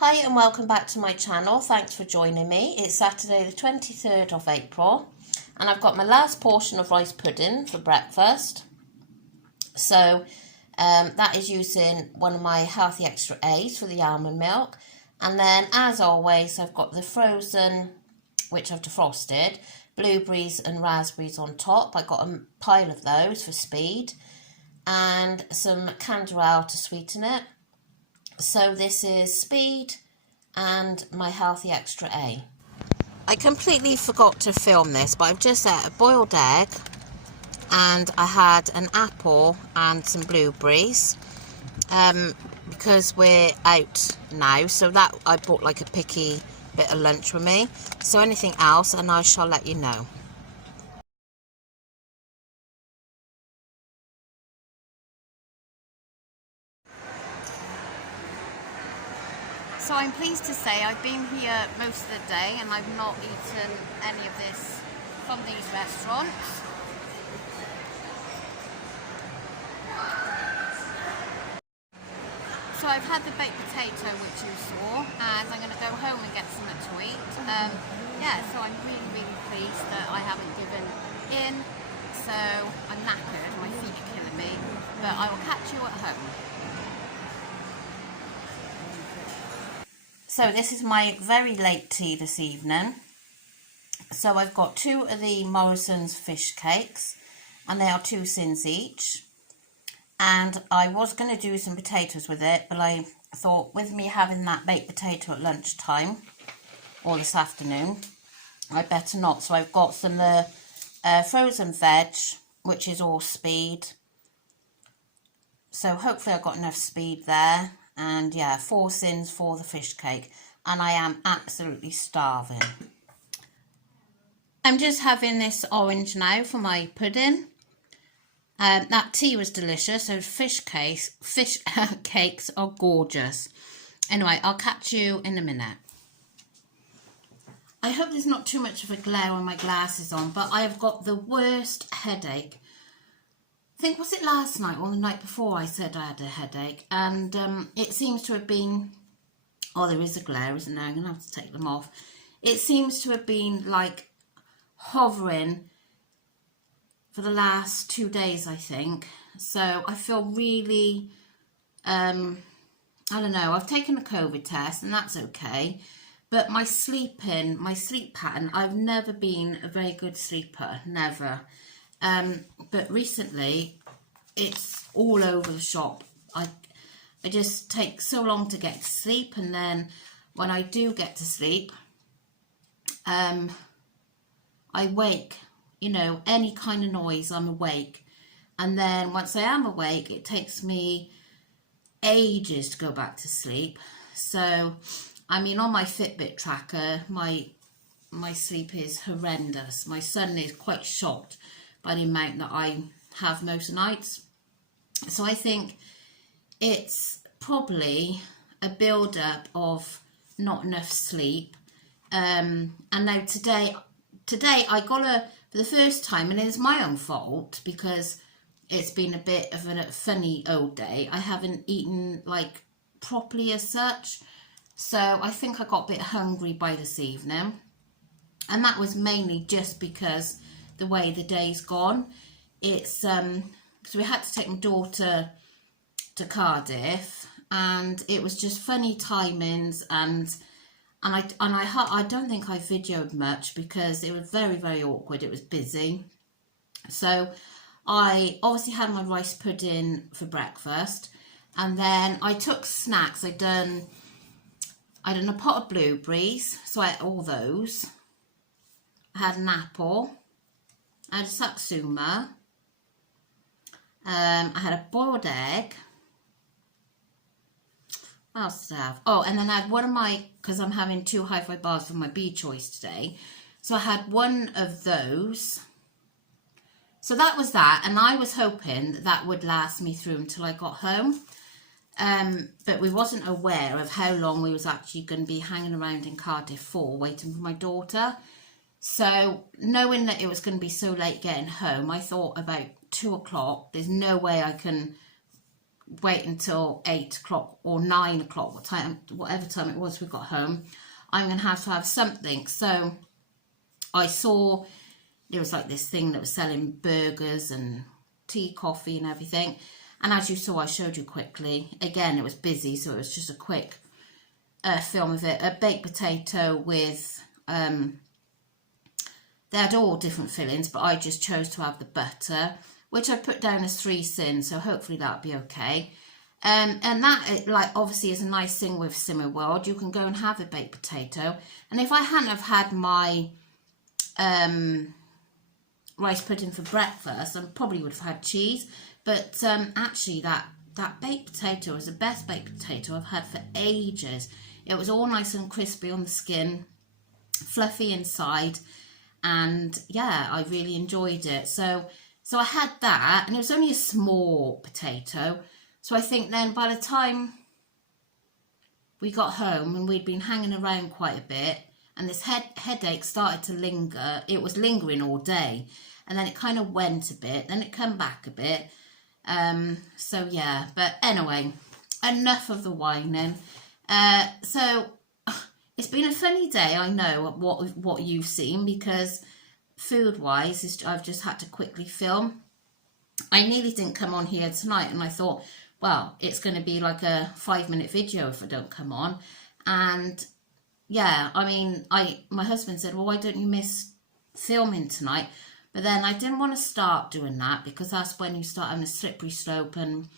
Hi and welcome back to my channel. Thanks for joining me. It's Saturday the 23rd of April and I've got my last portion of rice pudding for breakfast. So that is using one of my Healthy Extra A's for the almond milk. And then as always I've got the frozen, which I've defrosted, blueberries and raspberries on top. I got a pile of those for speed and some canderel to sweeten it. So this is speed and my Healthy Extra A. I completely forgot to film this, but I've just ate a boiled egg and I had an apple and some blueberries because we're out now, so that I brought like a picky bit of lunch with me. So anything else and I shall let you know. So I'm pleased to say I've been here most of the day and I've not eaten any of this from these restaurants. So I've had the baked potato, which you saw, and I'm going to go home and get something to eat. Yeah, so I'm really pleased that I haven't given in. So I'm knackered, my feet are killing me, but I will catch you at home. So this is my very late tea this evening. So I've got two of the Morrison's fish cakes and they are 2 cents each. And I was going to do some potatoes with it, but I thought with me having that baked potato at lunchtime or this afternoon, I better not. So I've got some frozen veg, which is all speed. So hopefully I've got enough speed there. And yeah, 4 cents for the fish cake. And I am absolutely starving. I'm just having this orange now for my pudding. That tea was delicious. So fish cakes are gorgeous. Anyway, I'll catch you in a minute. I hope there's not too much of a glare when my glasses on, but I have got the worst headache. I think, was it last night or the night before I said I had a headache, and it seems to have been, oh, there is a glare, isn't there? I'm going to have to take them off. It seems to have been like hovering for the last 2 days, I think. So I feel really, I don't know, I've taken a COVID test and that's okay. But my sleep pattern, I've never been a very good sleeper, never. But recently, it's all over the shop. I just take so long to get to sleep, and then when I do get to sleep, I wake, you know, any kind of noise, I'm awake. And then once I am awake, it takes me ages to go back to sleep. So, I mean, on my Fitbit tracker, my sleep is horrendous. My son is quite shocked by the amount that I have most nights. So I think it's probably a build-up of not enough sleep. And now today I got for the first time, and it's my own fault because it's been a bit of a funny old day. I haven't eaten like properly as such. So I think I got a bit hungry by this evening. And that was mainly just because the way the day's gone. It's because we had to take my daughter to Cardiff, and it was just funny timings, and I don't think I videoed much because it was very awkward. It was busy. So I obviously had my rice pudding for breakfast, and then I took snacks. I done a pot of blueberries, so I ate all those. I had an apple. I had a satsuma. I had a boiled egg. What else did I have? Oh, and then I had one of my, because I'm having 2 hi-fi bars for my Bee Choice today. So I had one of those. So that was that, and I was hoping that that would last me through until I got home. But we wasn't aware of how long we was actually going to be hanging around in Cardiff for, waiting for my daughter. So knowing that it was going to be so late getting home, I thought about 2 o'clock, there's no way I can wait until 8 o'clock or 9 o'clock, whatever time it was we got home. I'm going to have something. So I saw there was like this thing that was selling burgers and tea, coffee and everything. And as you saw, I showed you quickly. Again, it was busy, so it was just a quick film of it. A baked potato with, they had all different fillings, but I just chose to have the butter, which I put down as 3 sins, so hopefully that'll be okay. And that, like, obviously is a nice thing with Simmer World. You can go and have a baked potato. And if I hadn't have had my rice pudding for breakfast, I probably would have had cheese. But actually that baked potato is the best baked potato I've had for ages. It was all nice and crispy on the skin, fluffy inside, and yeah, I really enjoyed it. So I had that, and it was only a small potato. So I think then by the time we got home, and we'd been hanging around quite a bit, and this headache started to linger. It was lingering all day, and then it kind of went a bit, then it came back a bit. So yeah, but anyway, enough of the whining. So it's been a funny day, I know, what you've seen, because food-wise, I've just had to quickly film. I nearly didn't come on here tonight, and I thought, well, it's going to be like a 5-minute video if I don't come on. And yeah, I mean, my husband said, well, why don't you miss filming tonight? But then I didn't want to start doing that, because that's when you start having a slippery slope and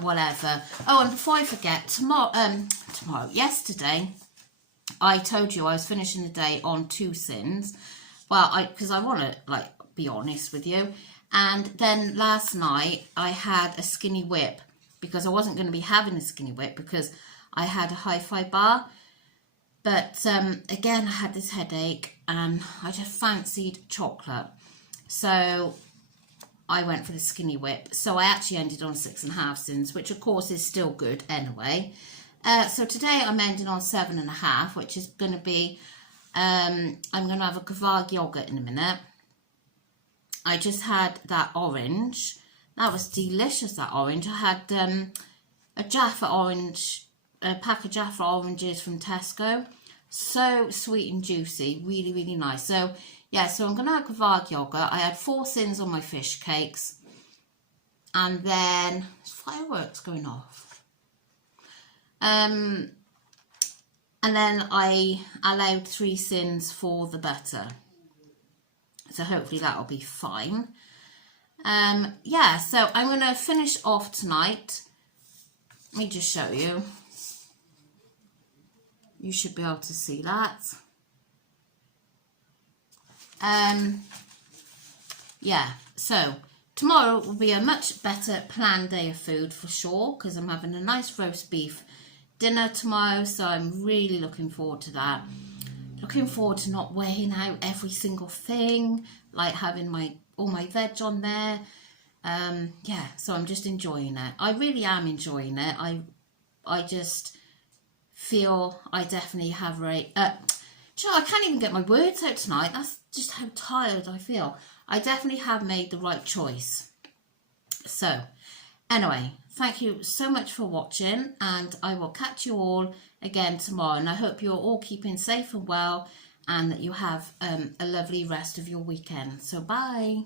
whatever. Oh, and before I forget, yesterday, I told you I was finishing the day on 2 sins. Well, because I want to, like, be honest with you. And then last night, I had a skinny whip, because I wasn't going to be having a skinny whip because I had a hi-fi bar. But again, I had this headache and I just fancied chocolate. So I went for the skinny whip. So I actually ended on 6.5 sins, which of course is still good anyway. So today I'm ending on 7.5, which is going to be, I'm going to have a Kvarg yogurt in a minute. I just had that orange. That was delicious, that orange. I had a Jaffa orange, a pack of Jaffa oranges from Tesco. So sweet and juicy, really, really nice. So yeah, so I'm going to have Kvarg yogurt. I had 4 sins on my fish cakes. And then fireworks going off. And then I allowed 3 sins for the butter. So hopefully that'll be fine. Yeah, so I'm going to finish off tonight. Let me just show you. You should be able to see that. Yeah, so tomorrow will be a much better planned day of food for sure, because I'm having a nice roast beef dinner tomorrow, so I'm really looking forward to that. Looking forward to not weighing out every single thing, like having all my veg on there. Yeah, so I'm just enjoying it. I really am enjoying it. I just feel I definitely have I can't even get my words out tonight. That's just how tired I feel. I definitely have made the right choice. So, anyway, thank you so much for watching, and I will catch you all again tomorrow. And I hope you're all keeping safe and well, and that you have a lovely rest of your weekend. So, bye.